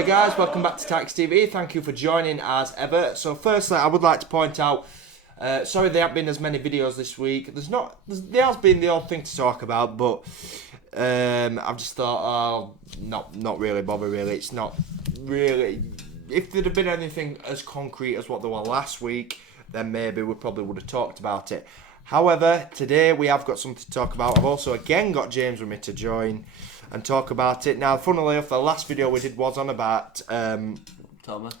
Hi guys, welcome back to Tykes TV. Thank you for joining as ever. So firstly, I would like to point out, sorry there haven't been as many videos this week. There has been the odd thing to talk about, but I've just thought, not really bother really. It's not really, if there'd have been anything as concrete as what there were last week, then maybe we probably would have talked about it. However, today we have got something to talk about. I've also again got James with me to join and talk about it. Now, funnily enough, the last video we did was on about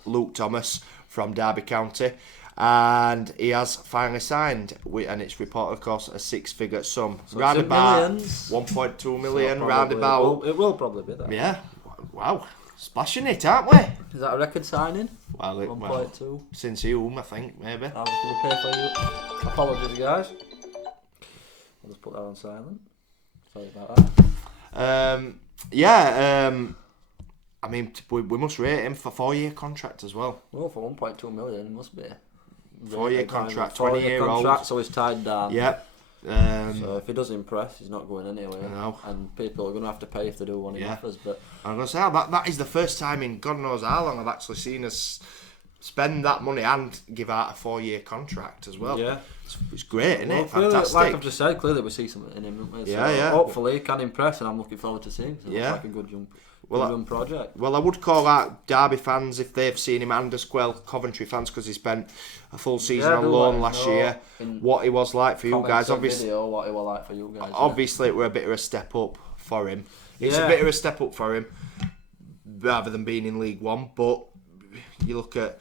Luke Thomas from Derby County, and he has finally signed, and it's reported, of course, a six-figure sum. So round about millions. 1.2 million, So round about. It will probably be that. Yeah, wow, splashing it, aren't we? Is that a record signing? Well, 1.2. Since Hume, I think, maybe. How much do we pay for you? Apologies, guys. I'll just put that on silent. Sorry about that. I mean, we must rate him for 4-year contract as well. Well, for 1.2 million, it must be. 4-year contract, 20-year 20-year-old. contract, so he's tied down. Yep. So if he does impress, he's not going anywhere. No. And people are going to have to pay if they do what he offers. But I'm going to say, that is the first time in God knows how long I've actually seen us spend that money and give out a 4-year contract as well. Yeah. It's great, isn't it? Clearly, Fantastic. like I've just said, clearly we see something in him. Don't we? So hopefully he can impress, and I'm looking forward to seeing him. It looks like a good young project. Well, I would call out Derby fans if they've seen him, and as well Coventry fans, because he spent a full season on loan last year. What he was like for you guys, obviously. What he was like for you guys. Obviously, it were a bit of a step up for him. It's a bit of a step up for him, rather than being in League One. But you look at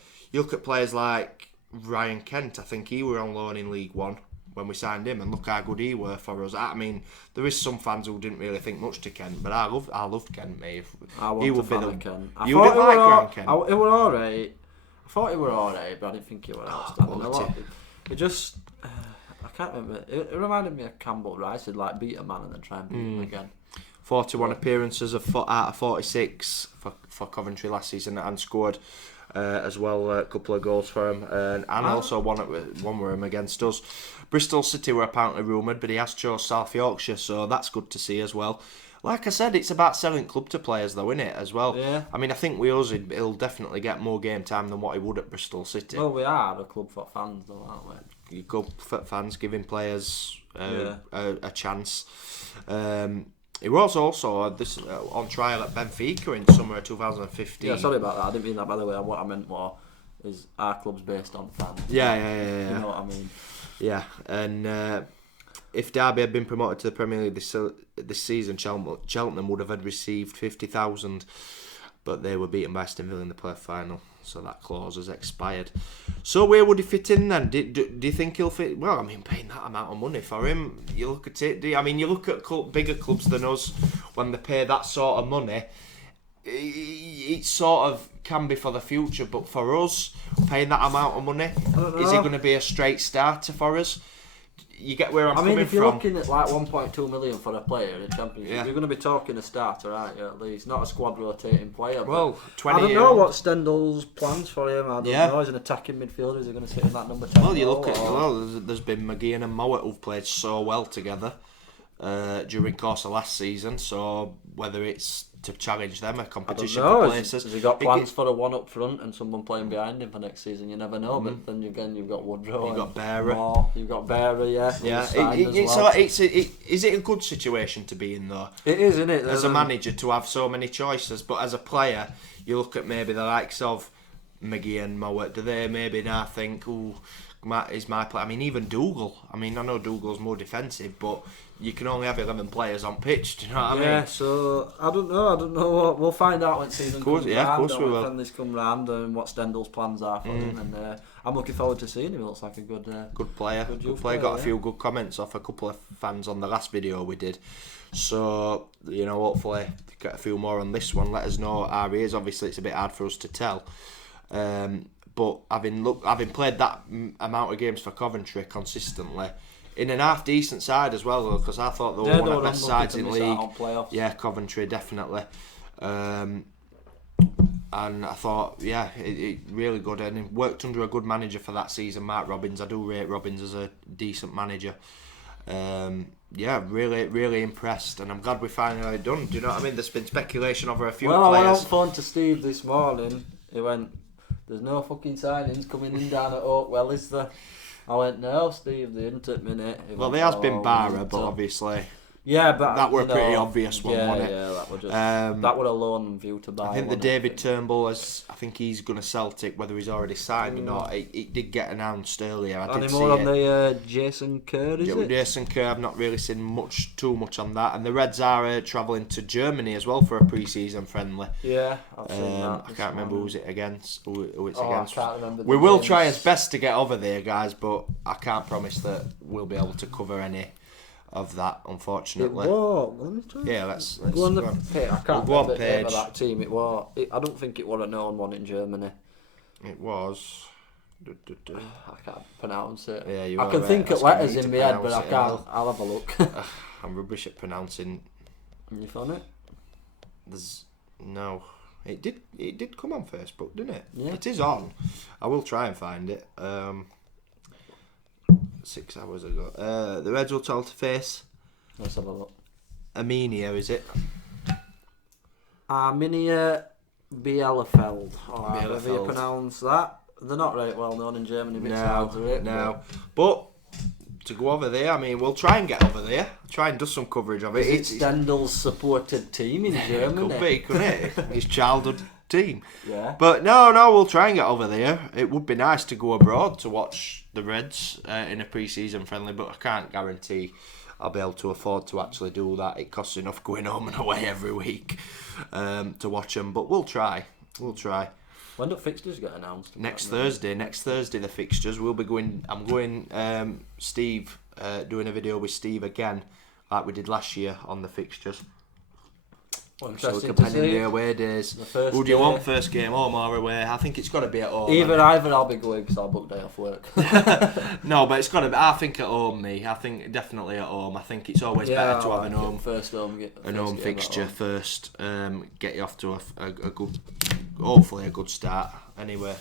players like Ryan Kent. I think he were on loan in League One when we signed him, and look how good he were for us. I mean, there is some fans who didn't really think much to Kent, but I loved Kent, mate. I want to fan of Kent. You didn't like Ryan Kent? It were alright. I thought it were alright, but I didn't think it were outstanding. It just, I can't remember. It reminded me of Campbell Rice. He'd like beat a man and then try and beat him again. 41 appearances out of 46 for Coventry last season, and scored as well a couple of goals for him, and also one were him against us. Bristol City were apparently rumoured, but he has chose South Yorkshire, so that's good to see as well. Like I said, it's about selling club to players though, isn't it, as well? Yeah. I mean, I think with us, he'll definitely get more game time than what he would at Bristol City. Well, we are a club for fans though, aren't we? You club for fans, giving players a chance. He was also on trial at Benfica in summer of 2015. Yeah, sorry about that. I didn't mean that by the way. What I meant is our club's based on fans. Yeah. You know what I mean? Yeah, and if Derby had been promoted to the Premier League this season, Cheltenham would have received 50,000, but they were beaten by Aston Villa in the playoff final, so that clause has expired. So where would he fit in then? Do you think he'll fit? Well, I mean, paying that amount of money for him, you look at it. You look at bigger clubs than us when they pay that sort of money. It sort of can be for the future, but for us, paying that amount of money, is it going to be a straight starter for us? You get where I'm coming from? If you're looking at like 1.2 million for a player in Championship, you're going to be talking a starter, aren't you? At least not a squad rotating player. Well, 20. I don't know what Stendhal's plans for him. I don't know. He's an attacking midfielder. Is he going to sit in that number 10? Well, you look at there's been McGeehan and Mowat who've played so well together during course of last season. So whether it's to challenge them, a competition for places. Has he got plans for a one up front and someone playing behind him for next season? You never know. But then again, you've got Woodrow. You've got Bearer. You've got Bearer, yeah. Is it a good situation to be in though? It is, isn't it? As a manager to have so many choices, but as a player, you look at maybe the likes of McGee and Mowat. Do they maybe now think, "Ooh, is my player?" I mean, even Dougal. I mean, I know Dougal's more defensive, but you can only have 11 players on pitch. Do you know what I mean? Yeah. So I don't know. We'll find out when season comes round. Of course we will. When this come round and what Stendhal's plans are for him, and I'm looking forward to seeing him. He looks like a good player. Good player. Got a few good comments off a couple of fans on the last video we did. So hopefully get a few more on this one. Let us know how he is. Obviously, it's a bit hard for us to tell. But having played that amount of games for Coventry consistently, in an half decent side as well, because I thought they were one of the best sides in league. Yeah, Coventry definitely. And I thought, it really good, and he worked under a good manager for that season, Mark Robbins. I do rate Robbins as a decent manager. Yeah, really impressed, and I'm glad we finally got it done. Do you know what I mean? There's been speculation over a few Well, I went players. on phone to Steve this morning. He went, "There's no fucking signings coming in down at Oakwell, is there?" I went, "No, Steve, they didn't at minute." He Well, went, there has been "Oh, Barra, we but need to-" obviously Yeah, but that were a you pretty know, obvious one, wasn't it? Yeah, that was just that were a loan view to buy. I think the wasn't David it? Turnbull has. I think he's going to Celtic, whether he's already signed or not. It did get announced earlier. I did Any see more on it. the Jason Kerr, is it? Jason Kerr, I've not really seen too much on that. And the Reds are travelling to Germany as well for a pre-season friendly. Yeah, I've seen that. I can't remember who's it against. Who it's against. I can't remember. We will try as best to get over there, guys, but I can't promise that we'll be able to cover any of that, unfortunately. Let me try. Yeah, let's Go on the page. I can't We'll go remember on the name of page. that team. I don't think it was a known one in Germany. It was. I can't pronounce it. Yeah, you I are can right. think That's of letters gonna in need my to head, but I pronounce it can't. as I'll have a look. I'm rubbish at pronouncing. You found it? There's no. It did come on Facebook, didn't it? Yeah. It is on. I will try and find it. 6 hours ago. The Reds will tell to face Let's have a look. Armenia, is it? Arminia Bielefeld. However you Bielefeld. pronounce that. They're not right well known in Germany. No. But to go over there, I mean, we'll try and get over there. Try and do some coverage of it. It's Stendel's supported team in Germany. Could be, couldn't it? His childhood team. Yeah. But no, we'll try and get over there. It would be nice to go abroad to watch the Reds in a pre-season friendly, but I can't guarantee I'll be able to afford to actually do that. It costs enough going home and away every week to watch them, but we'll try. When do fixtures get announced? Next Thursday, the fixtures. We'll be going. I'm going. Steve, doing a video with Steve again, like we did last year on the fixtures. Well, So we interesting can to pen in see. the away days. The first Who do you day. want first game, home or away? I think it's got to be at home. Either I'll be going because I'll book day off work. No, but it's got to be. I think at home, I think definitely at home. I think it's always better to have an home. First home Fixture first, get you off to a good, hopefully a good start. Anyway,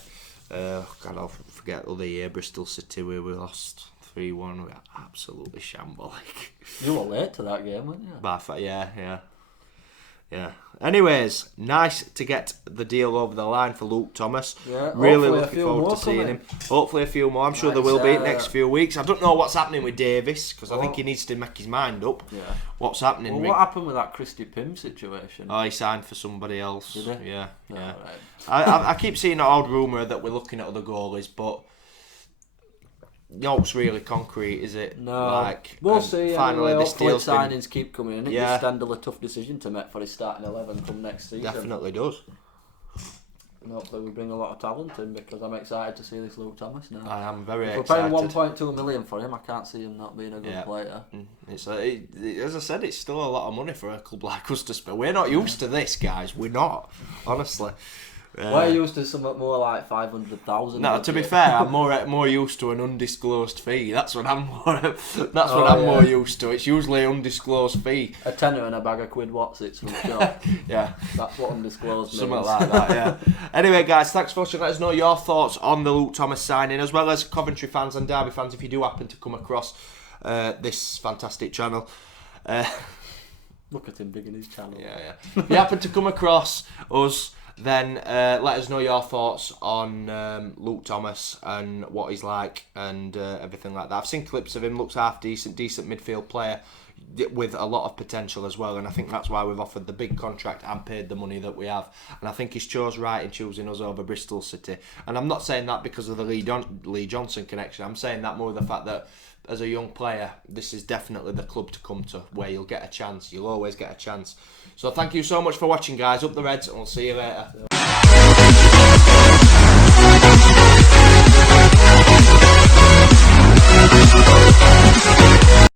God, I'll forget the other year, Bristol City, where we lost 3-1. We were absolutely shambolic. You were late to that game, weren't you? Yeah. Anyways, nice to get the deal over the line for Luke Thomas. Yeah, Really hopefully a looking few forward more to seeing coming. him. Hopefully a few more. I'm sure there Like will I be said, next few weeks. I don't know what's happening with Davis because I think he needs to make his mind up. Yeah. What's happening? Well, what happened with that Christy Pym situation? Oh, he signed for somebody else. Did he? Yeah. Oh, right. I keep seeing an odd rumour that we're looking at other goalies, but no, it's really concrete, is it? No. We'll see. Finally, this hopefully deal's been, signings keep coming in. It Yeah. gives Stendhal a tough decision to make for his starting 11 come next season. definitely does. And hopefully we bring a lot of talent in because I'm excited to see this Luke Thomas now. I am very If we're excited. paying 1.2 million for him, I can't see him not being a good player. It's as I said, it's still a lot of money for a club like us to spend. We're not used to this, guys. We're not, honestly. We're used to something more like 500,000. No, to be fair, I'm more used to an undisclosed fee. That's what I'm more used to. It's usually an undisclosed fee. A tenner and a bag of quid Watsits from the shop. Yeah. That's what undisclosed means. Something like that, yeah. Anyway, guys, thanks for watching. Let us know your thoughts on the Luke Thomas signing, as well as Coventry fans and Derby fans, if you do happen to come across this fantastic channel. Look at him digging his channel. Yeah. If you happen to come across us, then let us know your thoughts on Luke Thomas and what he's like and everything like that. I've seen clips of him, looks half decent midfield player with a lot of potential as well, and I think that's why we've offered the big contract and paid the money that we have, and I think he's chose right in choosing us over Bristol City. And I'm not saying that because of the Lee Johnson connection. I'm saying that more the fact that as a young player, this is definitely the club to come to, where you'll get a chance. You'll always get a chance. So thank you so much for watching, guys. Up the Reds, and we'll see you later.